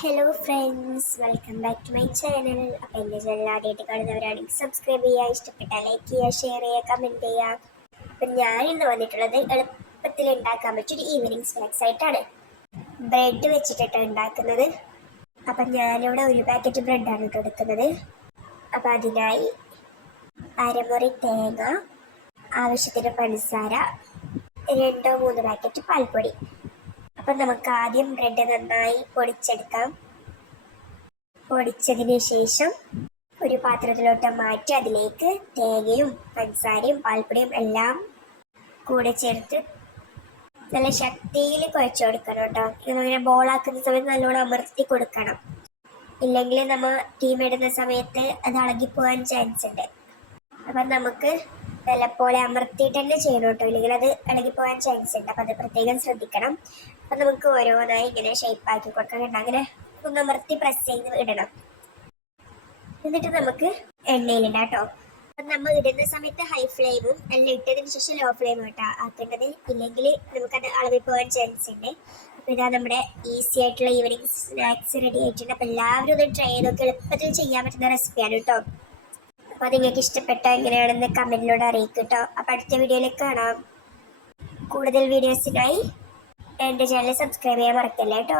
Hello friends, welcome back to my channel. അപ്പോൾ എൻ്റെ channel ആദ്യമായിട്ട് കാണുന്നവരാണെങ്കിൽ സബ്സ്ക്രൈബ് ചെയ്യുക, ഇഷ്ടപ്പെട്ടാൽ ലൈക്ക് ചെയ്യുക, ഷെയർ ചെയ്യുക, കമൻറ്റ് ചെയ്യുക. അപ്പം ഞാൻ ഇന്ന് വന്നിട്ടുള്ളത് എളുപ്പത്തിൽ ഉണ്ടാക്കാൻ പറ്റിയൊരു ഈവനിങ് സ്നാക്സ് ആയിട്ടാണ്. ബ്രെഡ് വെച്ചിട്ടാണ് ഉണ്ടാക്കുന്നത്. അപ്പം ഞാനിവിടെ ഒരു പാക്കറ്റ് ബ്രെഡാണ് ഇട്ട് എടുക്കുന്നത്. അപ്പം അതിനായി അരമുറി തേങ്ങ, ആവശ്യത്തിന് പഞ്ചസാര, 2-3 പാക്കറ്റ് പാൽപ്പൊടി. അപ്പം നമുക്ക് ആദ്യം ബ്രെഡ് നന്നായി പൊടിച്ചെടുക്കാം. പൊടിച്ചതിന് ശേഷം ഒരു പാത്രത്തിലോട്ട് മാറ്റി അതിലേക്ക് തേങ്ങയും പഞ്ചസാരയും പാൽപ്പൊടിയും എല്ലാം കൂടെ ചേർത്ത് നല്ല ശക്തിയിൽ കുഴച്ച് കൊടുക്കണം കേട്ടോ. ഇങ്ങനെ ബോളാക്കുന്ന സമയത്ത് നല്ലോണം അമർത്തി കൊടുക്കണം. ഇല്ലെങ്കിൽ നമ്മൾ ടീമിടുന്ന സമയത്ത് അത് ഇളകിപ്പോകാൻ ചാൻസ് ഉണ്ട്. അപ്പം നമുക്ക് നല്ലപോലെ അമർത്തിയിട്ട് തന്നെ ചെയ്യണം കേട്ടോ, ഇല്ലെങ്കിൽ അത് ഇളകിപ്പോകാൻ ചാൻസ് ഉണ്ട്. അപ്പം അത് പ്രത്യേകം ശ്രദ്ധിക്കണം. അപ്പം നമുക്ക് ഓരോന്നായി ഇങ്ങനെ ഷേപ്പാക്കി കൊടുക്കണം. അങ്ങനെ ഒന്ന് അമർത്തി പ്രസ് ചെയ്ത് ഇടണം. എന്നിട്ട് നമുക്ക് എണ്ണയിലിടാം കേട്ടോ. അപ്പം നമ്മൾ ഇടുന്ന സമയത്ത് ഹൈ ഫ്ലെയിമും എല്ലാം ഇട്ടതിന് ശേഷം ലോ ഫ്ലെയിം കേട്ടോ ആക്കേണ്ടത്, ഇല്ലെങ്കിൽ നമുക്കത് അളവിൽ പോകാൻ ചാൻസ് ഉണ്ട്. അപ്പോൾ ഇതാ നമ്മുടെ ഈസി ആയിട്ടുള്ള ഈവനിങ് സ്നാക്സ് റെഡി ആയിട്ടുണ്ട്. അപ്പോൾ എല്ലാവരും ഒന്ന് ട്രൈ ചെയ്തൊക്കെ എളുപ്പത്തിൽ ചെയ്യാൻ പറ്റുന്ന റെസിപ്പിയാണ് കേട്ടോ. അപ്പോൾ അത് നിങ്ങൾക്ക് ഇഷ്ടപ്പെട്ട എങ്ങനെയാണെന്ന് കമൻറ്റിലൂടെ അറിയിക്കും കേട്ടോ. അപ്പോൾ അടുത്ത വീഡിയോയിലേക്ക് കാണാം. കൂടുതൽ വീഡിയോസിനായി എൻ്റെ ചാനൽ സബ്സ്ക്രൈബ് ചെയ്യാൻ മറക്കല്ലേ കേട്ടോ.